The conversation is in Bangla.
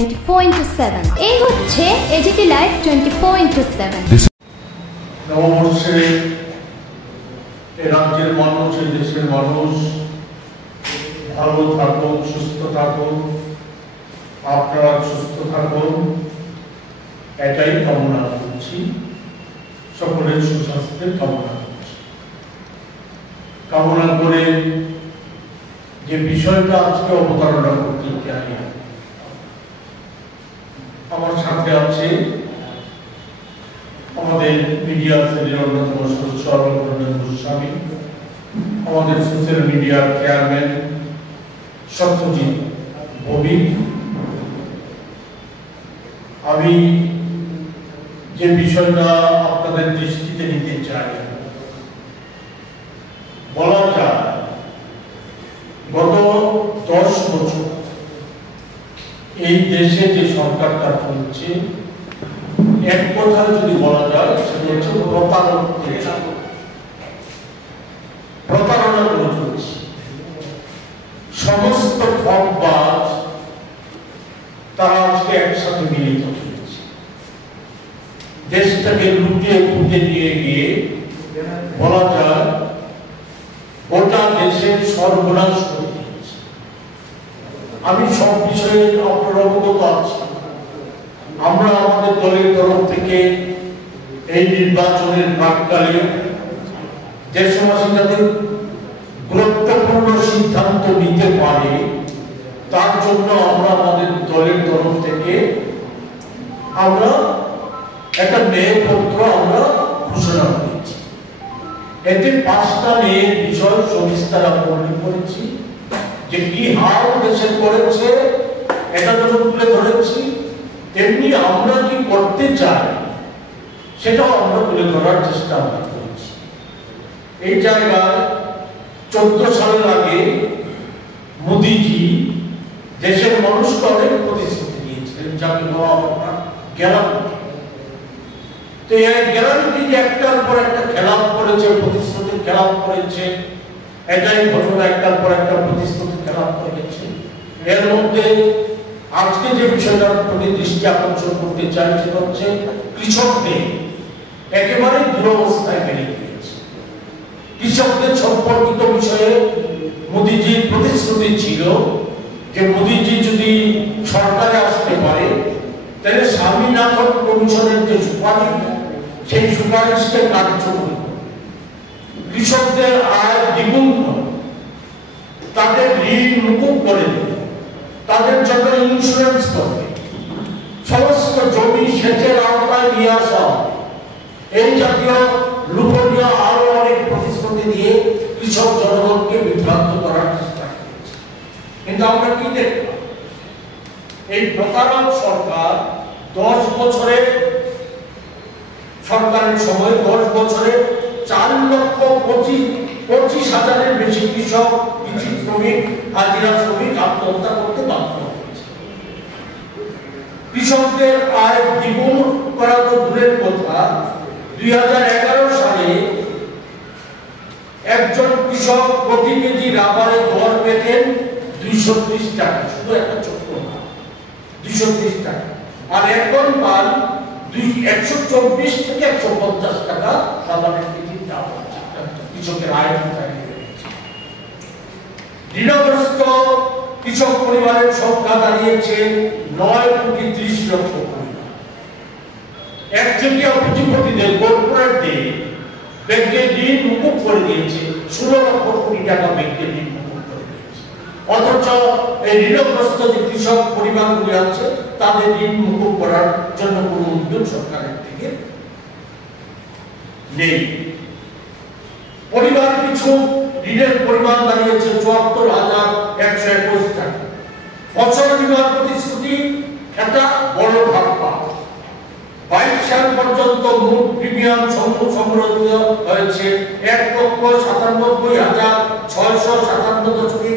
24/7 এই হচ্ছে এজিটি লাইভ 24/7 নববর্ষে এই রাজ্যের মানুষ, এই দেশের মানুষ ভালো থাকুন, সুস্থ থাকুন, আপনারা সুস্থ থাকুন, এটাই কামনা করছি। সকলের সুস্বাস্থ্যের কামনা করছি। কামনা করে যে বিষয়টা আজকে অবতারণা করতে চাই, আমার সাথে আছে আমাদের মিডিয়া সেলের অন্যতম সদস্য রঞ্জন গোস্বামী, আমাদের সোশ্যাল মিডিয়ার চেয়ারম্যান সত্যজিৎ ভৌমিক। আমি যে বিষয়টা আপনাদের দৃষ্টিতে নিতে চাই, বলা যায় গত 10 বছর এই দেশে যে সরকারটা চলছে, এক কথায় যদি বলা যায় সেটা হচ্ছে প্রতারণা করে চলছে। সমস্ত ঠকবাজ তারা আজকে একসাথে মিলিত হয়েছে, দেশটাকে লুটিয়ে ফুটে নিয়ে গিয়ে বলা যায় গোটা দেশের সর্বনাশ করে দিয়েছে। আমি সব বিষয়ে আপনার অবগত আছি। আমরা আমাদের দলের তরফ থেকে এই নির্বাচনের প্রাক্কালে দেশবাসী যাতে গুরুত্বপূর্ণ সিদ্ধান্ত নিতে পারে, তার জন্য আমরা আমাদের দলের তরফ থেকে আমরা একটা ন্যায়পত্র আমরা ঘোষণা করেছি। এতে 5টা ন্যায়ের বিষয় সবিস্তার বর্ণনা করেছি, যে কি হাল দেশে করেছে এটা যখন তুলে ধরেছি, তেমনি আমরা কি করতে চাই সেটাও আমরা তুলে ধরার চেষ্টা আমরা করেছি। এই জায়গায় 14 সালের আগে মোদিজি দেশের মানুষকে অনেক প্রতিশ্রুতি দিয়েছিলেন, যাকে বলা হয় গ্যারান্টি। তো এই গ্যারান্টি যে একটার পর একটা খেলাপ করেছে, প্রতিশ্রুতি খেলাপ করেছে, এটাই ঘটনা, একটার পর একটা প্রতিশ্রুতি খেলাপ করেছে। এর মধ্যে আজকে যে বিষয়টার প্রতি দৃষ্টি আকর্ষণ করতে চাই সেটা হচ্ছে কৃষকদের একেবারে দুরবস্থায় ফেলে দিয়েছে। কৃষকদের সম্পর্কিত বিষয়ে মোদিজির প্রতিশ্রুতি ছিল যে মোদিজি যদি সরকারে আসতে পারে তাহলে স্বামীনাথন কমিশনের যে সুপারিশ, সেই সুপারিশকে কার্যকরী করবে, কৃষকদের আয় দ্বিগুণ করবে, তাদের ঋণ মুকুব করে দেবে, তাদের জন্য ইন্স্যুরেন্স করবে, সমস্ত জমি সেচের আওতায় নিয়ে আসা, এই জাতীয় লুপনীয় আরো অনেক প্রতিশ্রুতি দিয়ে কৃষক জনগণকে বিভ্রান্ত করার চেষ্টা করেছে। কিন্তু আমরা কি দেখলাম, এই প্রতারক সরকার 10 বছরে সরকারের সময় 10 বছরে 4,25,000-এর বেশি কৃষক, কৃষি শ্রমিক, হাজিরা শ্রমিক আত্মহত্যা করতে বাধ্য হয়েছে। কৃষকদের আয় দ্বিগুণ করা তো দূরের কথা, 2011 সালে একজন কৃষক প্রতি কেজি রাবারের দর পেতেন 230 টাকা, শুধু একটা ছোট্ট 230 টাকা, আর এখন পান 124 থেকে 150 টাকা রাবারের কেজির দাম হচ্ছে। কৃষকের আয় ঋণগ্রস্ত কৃষক পরিবারের সংখ্যা দাঁড়িয়েছে 9,30 লক্ষ পরিবার। একচেটিয়া পুঁজিপতিদের, কর্পোরেটদের ব্যাংকের ঋণ মুকুব করে দিয়েছে, 16 লক্ষ কোটি টাকা ব্যাংকের ঋণ মুকুব করে দিয়েছে। অথচ এই ঋণগ্রস্ত যে কৃষক পরিবারগুলি আছে তাদের ঋণ মুকুব করার জন্য কোনো উদ্যোগ সরকারের থেকে নেই। পরিবার পিছু ঋণের পরিমাণ দাঁড়িয়েছে 74,121 টাকা। ফসল বীমার প্রতিশ্রুতি একটা বড় ধাপ্পা। 22 সাল পর্যন্ত মোট প্রিমিয়াম সংগ্রহিত হয়েছে 1,97,657.5